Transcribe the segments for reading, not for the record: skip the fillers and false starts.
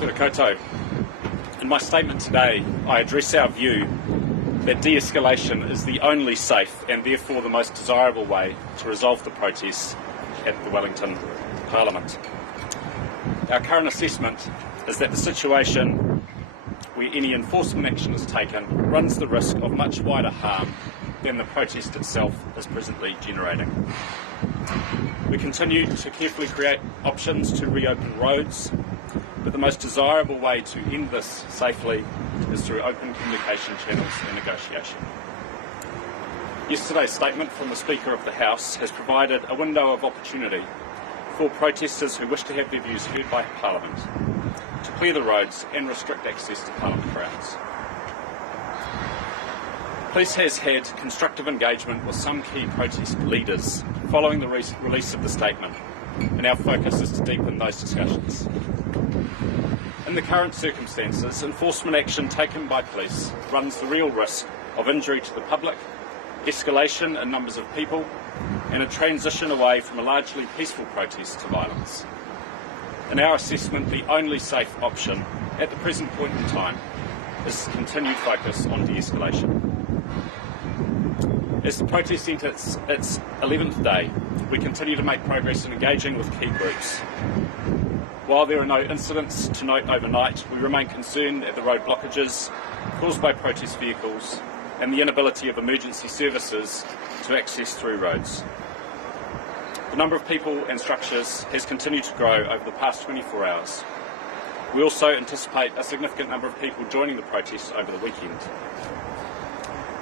Kia koutou. In my statement today, I address our view that de-escalation is the only safe and therefore the most desirable way to resolve the protests at the Wellington Parliament. Our current assessment is that the situation where any enforcement action is taken runs the risk of much wider harm than the protest itself is presently generating. We continue to carefully create options to reopen roads, but the most desirable way to end this safely is through open communication channels and negotiation. Yesterday's statement from the Speaker of the House has provided a window of opportunity for protesters who wish to have their views heard by Parliament to clear the roads and restrict access to Parliament grounds. Police has had constructive engagement with some key protest leaders following the release of the statement, and our focus is to deepen those discussions. In the current circumstances, enforcement action taken by police runs the real risk of injury to the public, escalation in numbers of people, and a transition away from a largely peaceful protest to violence. In our assessment, the only safe option at the present point in time is continued focus on de-escalation. As the protest enters its 11th day, we continue to make progress in engaging with key groups. While there are no incidents to note overnight, we remain concerned at the road blockages caused by protest vehicles and the inability of emergency services to access through roads. The number of people and structures has continued to grow over the past 24 hours. We also anticipate a significant number of people joining the protests over the weekend.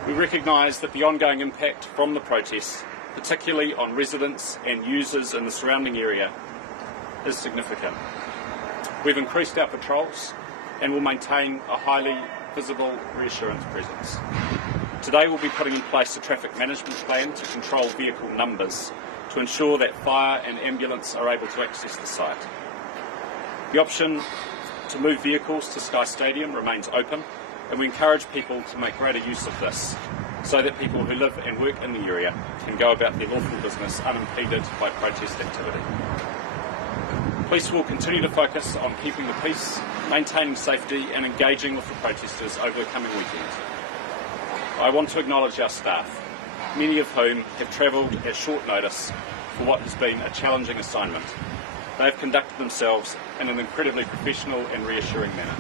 We recognise that the ongoing impact from the protests, particularly on residents and users in the surrounding area, is significant. We've increased our patrols and will maintain a highly visible reassurance presence. Today we'll be putting in place a traffic management plan to control vehicle numbers to ensure that fire and ambulance are able to access the site. The option to move vehicles to Sky Stadium remains open, and we encourage people to make greater use of this so that people who live and work in the area can go about their lawful business unimpeded by protest activity. Police will continue to focus on keeping the peace, maintaining safety and engaging with the protesters over the coming weekend. I want to acknowledge our staff, many of whom have travelled at short notice for what has been a challenging assignment. They have conducted themselves in an incredibly professional and reassuring manner.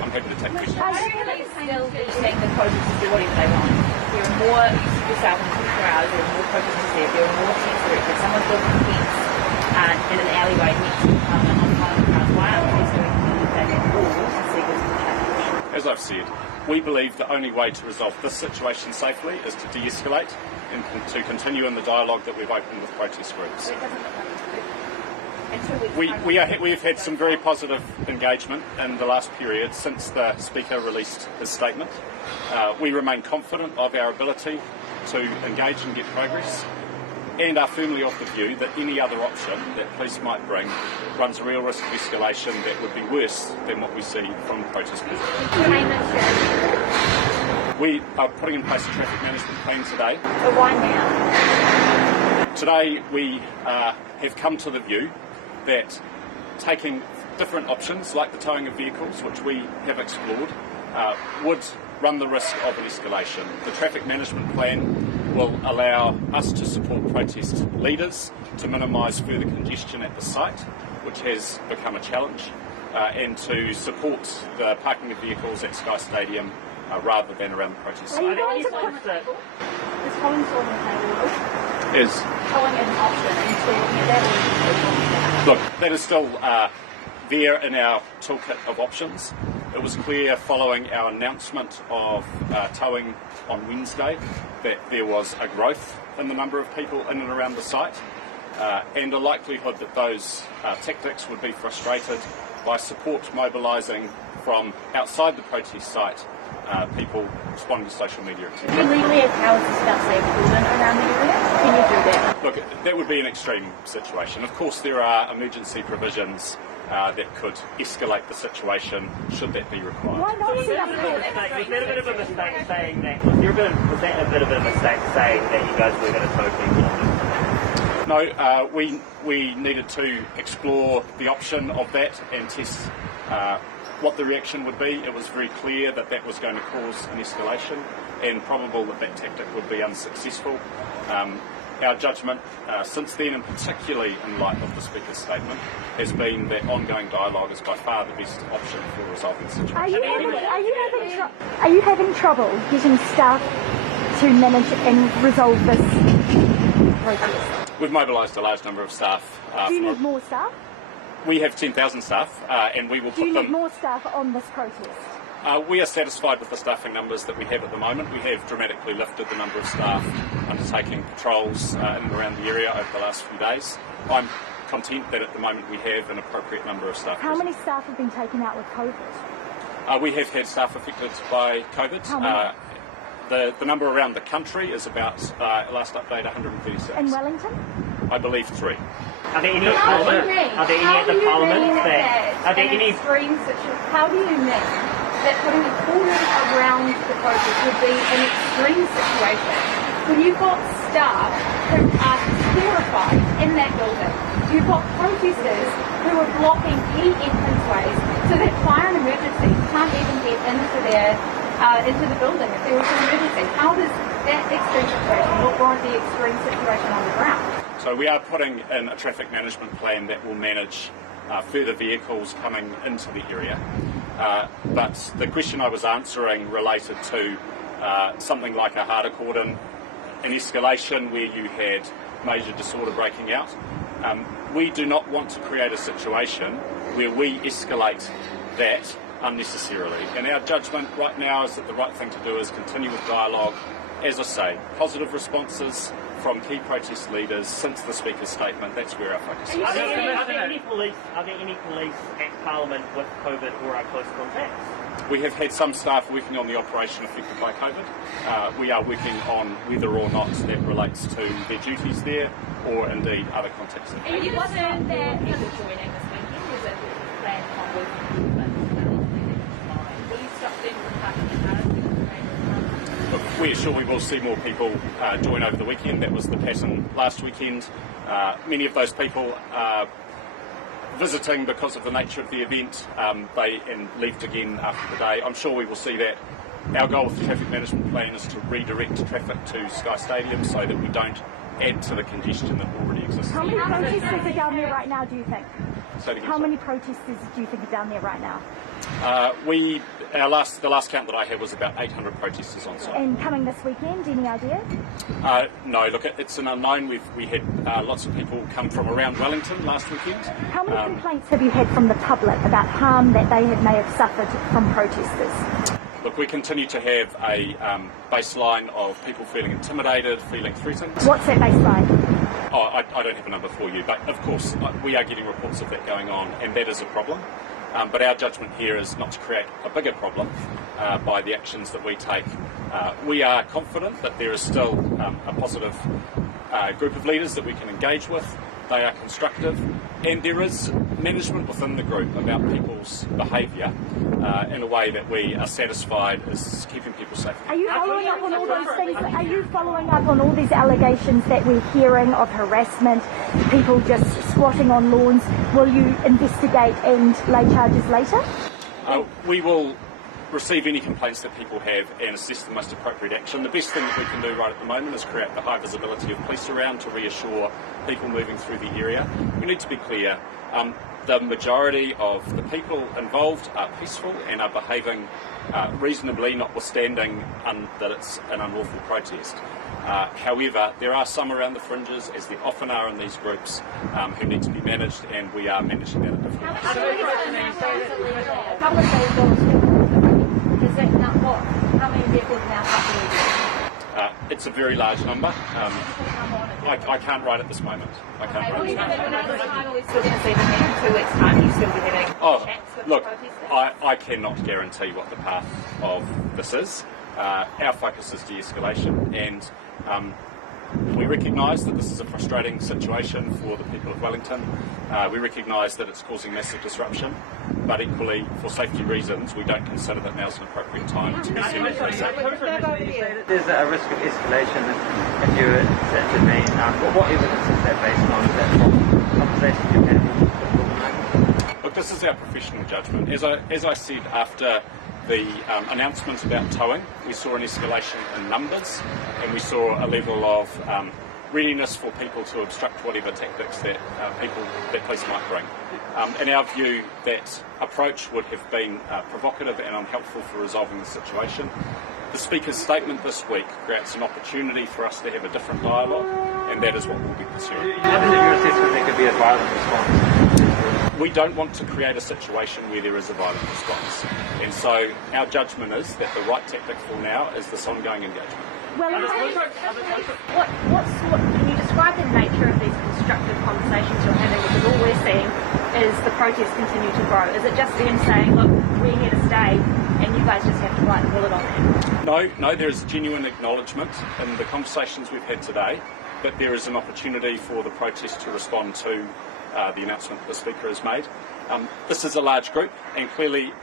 I'm happy to take questions. How do you still be saying the protesters do whatever they want? There are more, you said yourself in 24 hours, there are more protesters there are more tents erected, someone's building tents in an alleyway next to Parliament on Parliament grounds. Why aren't police doing anything at all to see this change? As I've said, we believe the only way to resolve this situation safely is to de-escalate and to continue in the dialogue that we've opened with protest groups. We've had some very positive engagement in the last period since the Speaker released his statement. We remain confident of our ability to engage and get progress, and are firmly of the view that any other option that police might bring runs a real risk of escalation that would be worse than what we see from the protest movement. We are putting in place a traffic management plan today. So why now? Today we have come to the view that taking different options like the towing of vehicles, which we have explored, would run the risk of an escalation. The traffic management plan will allow us to support protest leaders to minimise further congestion at the site, which has become a challenge, and to support the parking of vehicles at Sky Stadium rather than around the protest site. Is towing still on the table? Is Towing is an option until that. Look, that is still there in our toolkit of options. It was clear following our announcement of towing on Wednesday that there was a growth in the number of people in and around the site, and a likelihood that those tactics would be frustrated by support mobilising from outside the protest site, people responding to social media. Do you legally have powers to start saying cordon around the area? Can you do that? Look, that would be an extreme situation. Of course, there are emergency provisions that could escalate the situation should that be required. Why not Was see that us a bit of a mistake saying that? Was that a bit of a mistake saying that you guys were going to tow people? No, we needed to explore the option of that and test what the reaction would be. It was very clear that that was going to cause an escalation and probable that that tactic would be unsuccessful. Our judgment since then, and particularly in light of the Speaker's statement, has been that ongoing dialogue is by far the best option for resolving the situation. Are you having trouble getting staff to manage and resolve this protest? We've mobilised a large number of staff. Do you need more staff? We have 10,000 staff, and we will put them... Do you need more staff on this protest? We are satisfied with the staffing numbers that we have at the moment. We have dramatically lifted the number of staff undertaking patrols in and around the area over the last few days. I'm content that at the moment we have an appropriate number of staff. How many staff have been taken out with COVID? We have had staff affected by COVID. How many? The number around the country is about, last update, 136. In Wellington? I believe 3. Are there any at Parliament? Are there any at the Parliament How do you mean that putting a cordon around the protest would be an extreme situation when you've got staff who are terrified in that building? You've got protesters who are blocking key entranceways so that fire and emergency can't even get into the building if there was an emergency. How does that extreme situation not warrant the extreme situation on the ground? So we are putting in a traffic management plan that will manage further vehicles coming into the area. But the question I was answering related to something like a harder cordon, an escalation where you had major disorder breaking out. We do not want to create a situation where we escalate that unnecessarily. And our judgment right now is that the right thing to do is continue with dialogue. As I say, positive responses from key protest leaders since the Speaker's statement. That's where our focus is. Are there any police at Parliament with COVID or are close contacts? We have had some staff working on the operation affected by COVID. We are working on whether or not that relates to their duties there or indeed other contacts. Are you concerned that people joining this weekend is a planned convoy? Will you stop them from parking in cars? Look, we're sure we will see more people join over the weekend. That was the pattern last weekend. Many of those people are visiting because of the nature of the event. They left again after the day. I'm sure we will see that. Our goal with the traffic management plan is to redirect traffic to Sky Stadium so that we don't add to the congestion that already exists. How many protesters are down there right now, do you think? How many protesters do you think are down there right now? The last count that I had was about 800 protesters on site. And coming this weekend, any idea? No, look, it's an unknown. We had lots of people come from around Wellington last weekend. How many complaints have you had from the public about harm that they may have suffered from protesters? Look, we continue to have a baseline of people feeling intimidated, feeling threatened. What's that baseline? Oh, I don't have a number for you, but of course we are getting reports of that going on, and that is a problem. But our judgment here is not to create a bigger problem by the actions that we take. We are confident that there is still a positive group of leaders that we can engage with. They are constructive, and there is management within the group about people's behaviour in a way that we are satisfied is keeping people safe. Are you following up on all those things? Are you following up on all these allegations that we're hearing of harassment, people just squatting on lawns? Will you investigate and lay charges later? We will receive any complaints that people have and assess the most appropriate action. The best thing that we can do right at the moment is create the high visibility of police around to reassure people moving through the area. We need to be clear, the majority of the people involved are peaceful and are behaving reasonably, notwithstanding that it's an unlawful protest. However, there are some around the fringes, as there often are in these groups, who need to be managed, and we are managing that at How many vehicles now have it's a very large number. I can't write at this moment. I can't write Look, I cannot guarantee what the path of this is. Our focus is de-escalation, and we We recognise that this is a frustrating situation for the people of Wellington. We recognise that it's causing massive disruption, but equally, for safety reasons, we don't consider that now's an appropriate time to be sending police out. There's a risk of escalation if you were to intervene. What evidence is that based on? Is that from conversations you've had with? Look, this is our professional judgment. As I said, after the announcement about towing, we saw an escalation in numbers, and we saw a level of readiness for people to obstruct whatever tactics that police might bring. In our view, that approach would have been provocative and unhelpful for resolving the situation. The Speaker's statement this week creates an opportunity for us to have a different dialogue, and that is what we'll be pursuing. How does your assessment there could be a violent response? We don't want to create a situation where there is a violent response. And so our judgment is that the right tactic for now is this ongoing engagement. Well, can you describe the nature of these constructive conversations you're having? Because all we're seeing is the protests continue to grow. Is it just them saying, look, we're here to stay, and you guys just have to bite the bullet on that? No, there is genuine acknowledgement in the conversations we've had today that there is an opportunity for the protest to respond to the announcement the Speaker has made. This is a large group, and clearly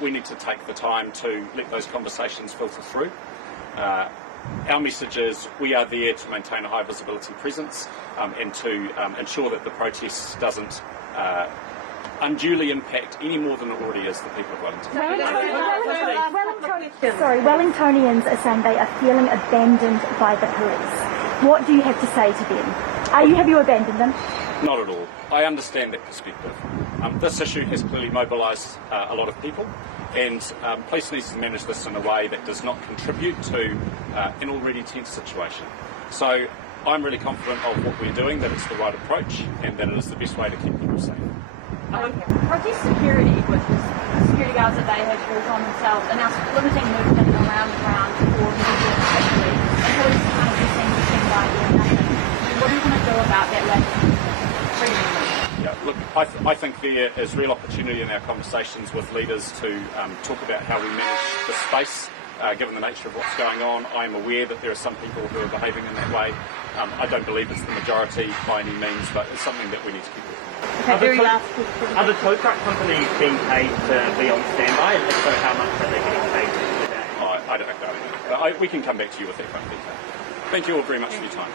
we need to take the time to let those conversations filter through. Our message is we are there to maintain a high visibility presence and to ensure that the protest doesn't unduly impact any more than it already is the people of Wellington. Wellingtonians are saying they are feeling abandoned by the police. What do you have to say to them? Have you abandoned them? Not at all. I understand that perspective. This issue has clearly mobilised a lot of people, and police needs to manage this in a way that does not contribute to an already tense situation. So I'm really confident of what we're doing, that it's the right approach, and that it is the best way to keep people safe. Protest security, which is security guards that they have brought on themselves, are now limiting movement around ground for media especially, and police kind of just seem to stand by doing nothing. What are you going to do about that lack of freedom? Yeah, look, I think there is real opportunity in our conversations with leaders to talk about how we manage the space, given the nature of what's going on. I am aware that there are some people who are behaving in that way. I don't believe it's the majority by any means, but it's something that we need to keep looking at. Are the tow truck companies being paid to be on standby? And if so, how much are they getting paid per day? I don't know. We can come back to you with that kind of detail. Thank you all very much for your time.